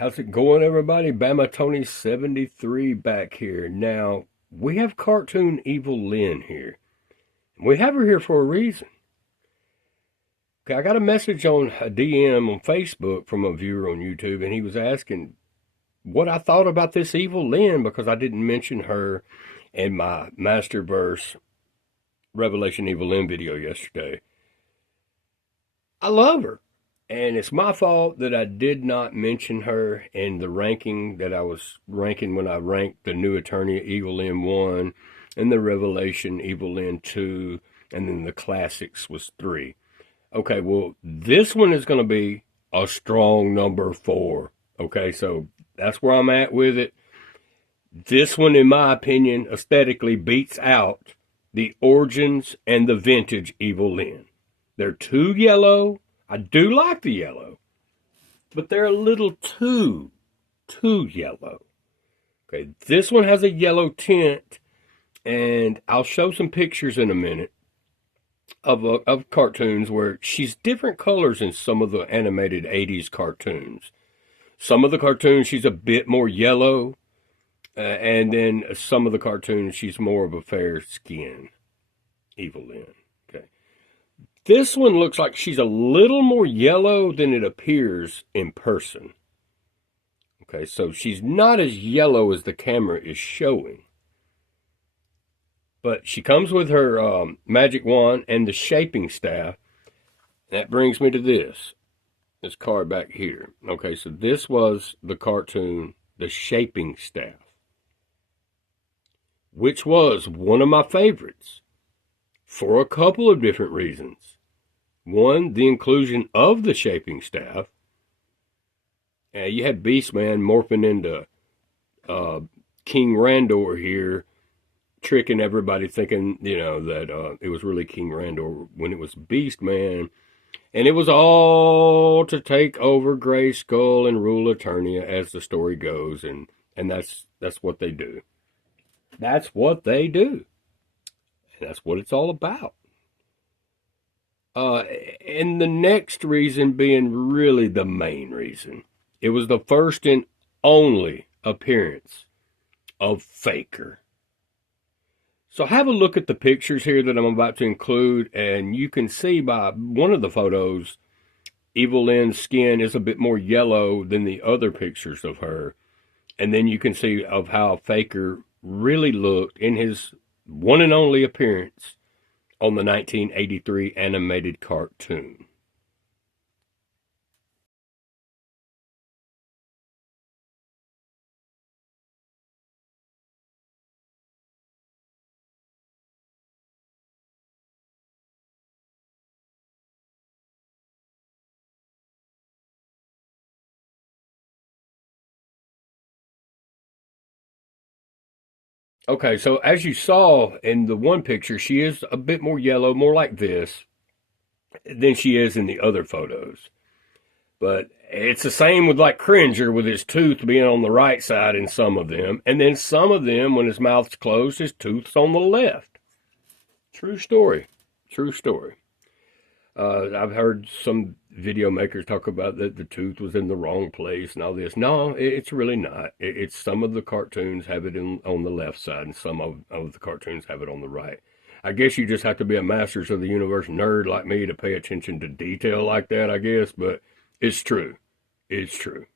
How's it going, everybody? Bama Tony 73 back here. Now, we have cartoon Evil-Lyn here. We have her here for a reason. Okay, I got a message on a DM on Facebook from a viewer on YouTube, and he was asking what I thought about this Evil-Lyn because I didn't mention her in my Masterverse Revelation Evil-Lyn video yesterday. I love her. And it's my fault that I did not mention her in the ranking that I was ranking when I ranked the New Eternia Evil-Lyn 1 and the Revelation Evil-Lyn 2, and then the Classics was 3. Okay, well, this one is going to be a strong number 4. Okay, so that's where I'm at with it. This one, in my opinion, aesthetically beats out the Origins and the Vintage Evil-Lyn. They're too yellow. I do like the yellow, but they're a little too yellow. Okay, this one has a yellow tint, and I'll show some pictures in a minute of cartoons where she's different colors in some of the animated 80s cartoons. Some of the cartoons, she's a bit more yellow, and then some of the cartoons, she's more of a fair skin, Evil-Lyn. This one looks like she's a little more yellow than it appears in person. Okay, so she's not as yellow as the camera is showing. But she comes with her magic wand and the shaping staff. That brings me to this card back here. Okay, so this was the cartoon, the shaping staff, which was one of my favorites for a couple of different reasons. One, the inclusion of the shaping staff. You had Beastman morphing into King Randor here, tricking everybody thinking, that it was really King Randor when it was Beastman. And it was all to take over Grayskull and rule Eternia as the story goes. And that's what they do. That's what they do. And that's what it's all about. And the next reason being really the main reason. It was the first and only appearance of Faker. So have a look at the pictures here that I'm about to include, and you can see by one of the photos, Evil-Lyn's skin is a bit more yellow than the other pictures of her. And then you can see of how Faker really looked in his one and only appearance on the 1983 animated cartoon. Okay, so as you saw in the one picture, she is a bit more yellow, more like this, than she is in the other photos. But it's the same with like Cringer with his tooth being on the right side in some of them. And then some of them, when his mouth's closed, his tooth's on the left. True story. True story. I've heard some video makers talk about that the tooth was in the wrong place and all this. No, it's really not. It's some of the cartoons have it on the left side and some of the cartoons have it on the right. I guess you just have to be a Masters of the Universe nerd like me to pay attention to detail like that, I guess. But it's true. It's true.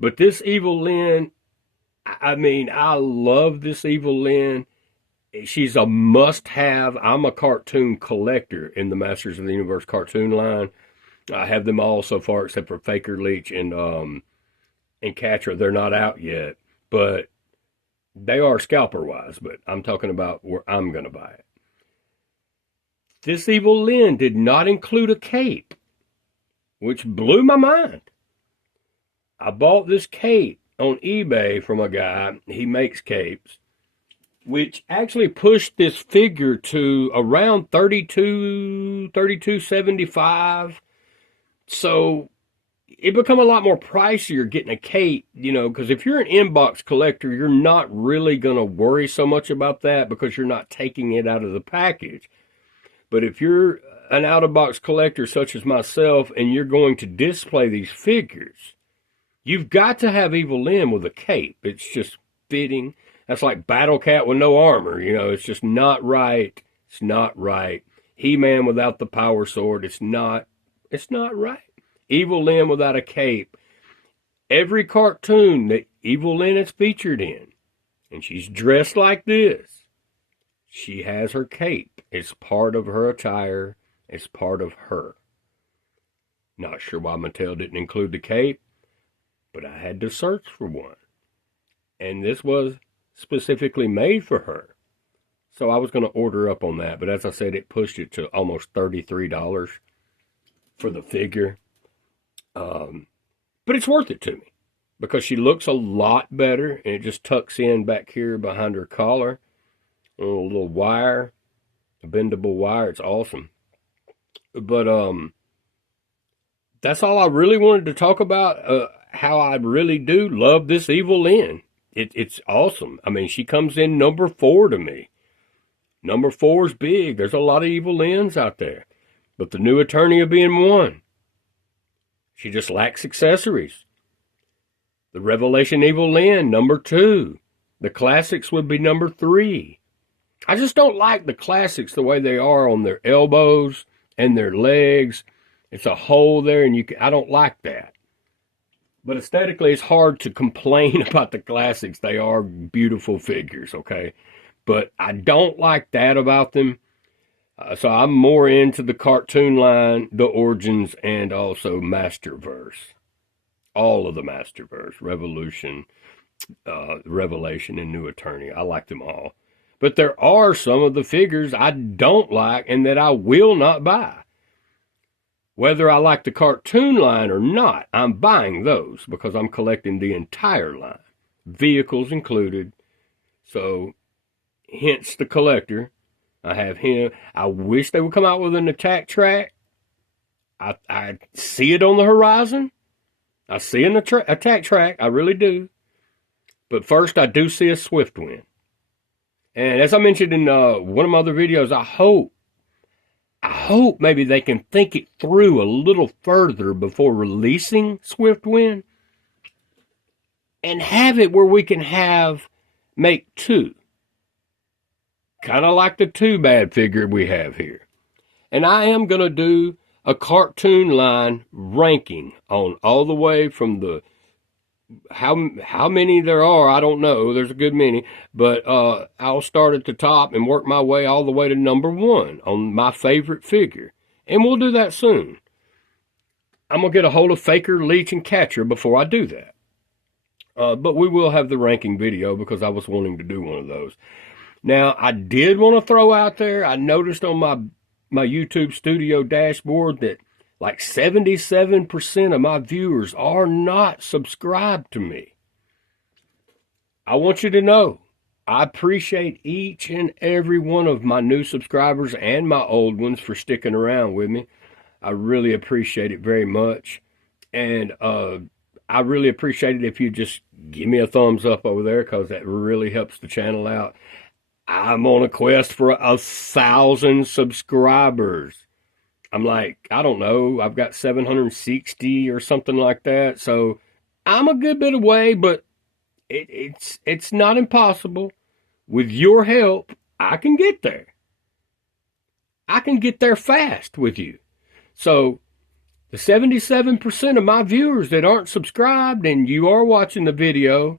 But this Evil-Lyn, I mean, I love this Evil-Lyn. She's a must-have. I'm a cartoon collector in the Masters of the Universe cartoon line. I have them all so far except for Faker, Leech, and Catcher. They're not out yet, but they are scalper-wise. But I'm talking about where I'm going to buy it. This Evil-Lyn did not include a cape, which blew my mind. I bought this cape on eBay from a guy. He makes capes, which actually pushed this figure to around $32.75. So it become a lot more pricier getting a cape, because if you're an inbox collector, you're not really going to worry so much about that because you're not taking it out of the package. But if you're an out-of-box collector such as myself and you're going to display these figures, You've got to have Evil-Lyn with a cape. It's just fitting. That's like Battle Cat with no armor. You know, it's just not right. It's not right. He-Man without the power sword. It's not right. Evil-Lyn without a cape. Every cartoon that Evil-Lyn is featured in, and she's dressed like this, she has her cape. It's part of her attire. It's part of her. Not sure why Mattel didn't include the cape, but I had to search for one. And this was specifically made for her. So I was going to order up on that, but as I said, it pushed it to almost $33 for the figure. But it's worth it to me because she looks a lot better, and it just tucks in back here behind her collar. A little wire, a bendable wire. It's awesome. But that's all I really wanted to talk about. How I really do love this Evil-Lyn. It's awesome. I mean, she comes in number 4 to me. Number 4 is big. There's a lot of Evil-Lyns out there. But the new Eternia being one. She just lacks accessories. The Revelation Evil-Lyn, number 2. The classics would be number 3. I just don't like the classics the way they are on their elbows and their legs. It's a hole there, and I don't like that. But aesthetically, it's hard to complain about the classics. They are beautiful figures, okay? But I don't like that about them. So I'm more into the cartoon line, the Origins, and also Masterverse. All of the Masterverse, Revolution, Revelation, and New Eternia. I like them all. But there are some of the figures I don't like and that I will not buy. Whether I like the cartoon line or not, I'm buying those because I'm collecting the entire line. Vehicles included. So, hence the collector. I have him. I wish they would come out with an attack track. I see it on the horizon. I see an attack track. I really do. But first, I do see a Swiftwind. And as I mentioned in one of my other videos, I hope maybe they can think it through a little further before releasing Swiftwind. And have it where we can make 2. Kind of like the 2-bad figure we have here. And I am going to do a cartoon line ranking on all the way from the, how many there are, I don't know. There's a good many. But I'll start at the top and work my way all the way to number 1 on my favorite figure. And we'll do that soon. I'm going to get a hold of Faker, Leech, and Catcher before I do that. But we will have the ranking video because I was wanting to do one of those. Now, I did want to throw out there, I noticed on my YouTube studio dashboard that like 77% of my viewers are not subscribed to me. I want you to know, I appreciate each and every one of my new subscribers and my old ones for sticking around with me. I really appreciate it very much. And I really appreciate it if you just give me a thumbs up over there because that really helps the channel out. I'm on a quest for 1,000 subscribers. I'm like, I don't know, I've got 760 or something like that. So I'm a good bit away, but it's not impossible. With your help, I can get there. I can get there fast with you. So the 77% of my viewers that aren't subscribed and you are watching the video,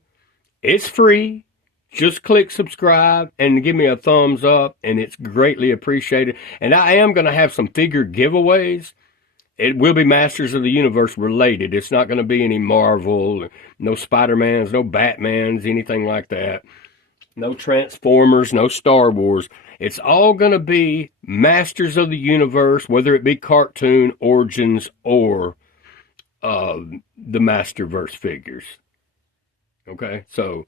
it's free. Just click subscribe and give me a thumbs up, and it's greatly appreciated. And I am going to have some figure giveaways. It will be Masters of the Universe related. It's not going to be any Marvel, no Spider-Mans, no Batmans, anything like that. No Transformers, no Star Wars. It's all going to be Masters of the Universe, whether it be cartoon, Origins, or the Masterverse figures. Okay, so...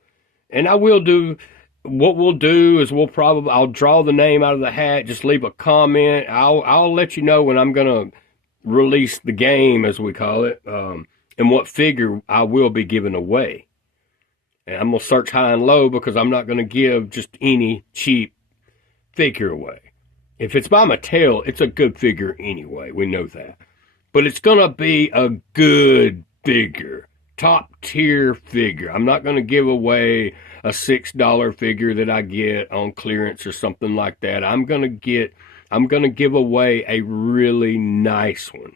And I will do, what we'll do is I'll draw the name out of the hat, just leave a comment. I'll let you know when I'm going to release the game, as we call it, and what figure I will be giving away. And I'm going to search high and low because I'm not going to give just any cheap figure away. If it's by Mattel, it's a good figure anyway. We know that. But it's going to be a good figure top tier figure. I'm not going to give away a $6 figure that I get on clearance or something like that. I'm going to give away a really nice one.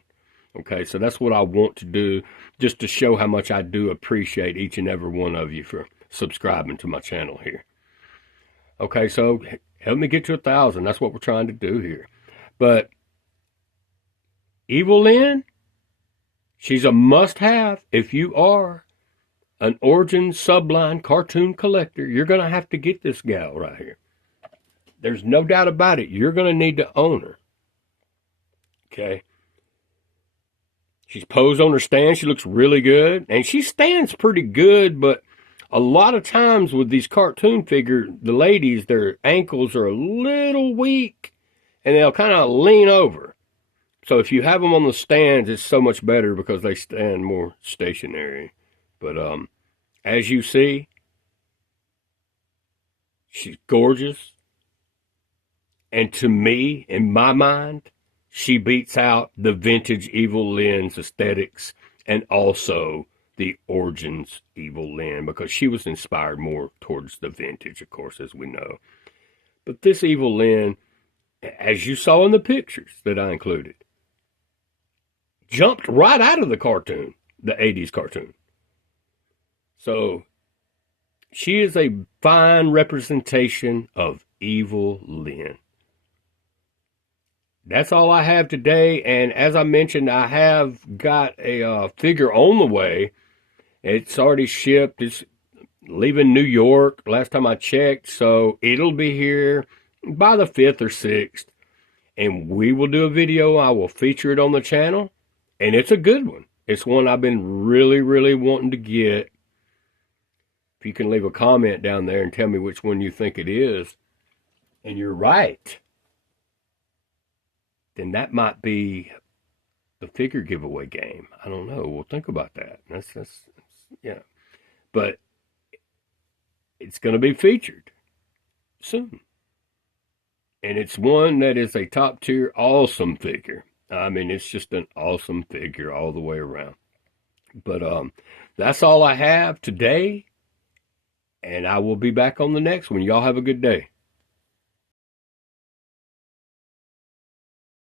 Okay, so that's what I want to do, just to show how much I do appreciate each and every one of you for subscribing to my channel here. Okay, so help me get to 1,000. That's what we're trying to do here. But Evil-Lyn, she's a must-have if you are an Origins Subline cartoon collector. You're going to have to get this gal right here. There's no doubt about it. You're going to need to own her. Okay. She's posed on her stand. She looks really good. And she stands pretty good, but a lot of times with these cartoon figures, the ladies, their ankles are a little weak, and they'll kind of lean over. So if you have them on the stands, it's so much better because they stand more stationary. But as you see, she's gorgeous. And to me, in my mind, she beats out the vintage Evil-Lyn's aesthetics and also the Origins Evil-Lyn, because she was inspired more towards the vintage, of course, as we know. But this Evil-Lyn, as you saw in the pictures that I included, jumped right out of the cartoon, the 80s cartoon. So she is a fine representation of Evil-Lyn. That's all I have today, and as I mentioned, I have got a figure on the way. It's already shipped. It's leaving New York last time I checked, so it'll be here by the 5th or 6th, and we will do a video. I will feature it on the channel, and it's a good one. It's one I've been really, really wanting to get. If you can leave a comment down there and tell me which one you think it is, and you're right, then that might be the figure giveaway game. I don't know. We'll think about that. That's yeah. But it's going to be featured soon. And it's one that is a top tier awesome figure. I mean, it's just an awesome figure all the way around. But that's all I have today. And I will be back on the next one. Y'all have a good day.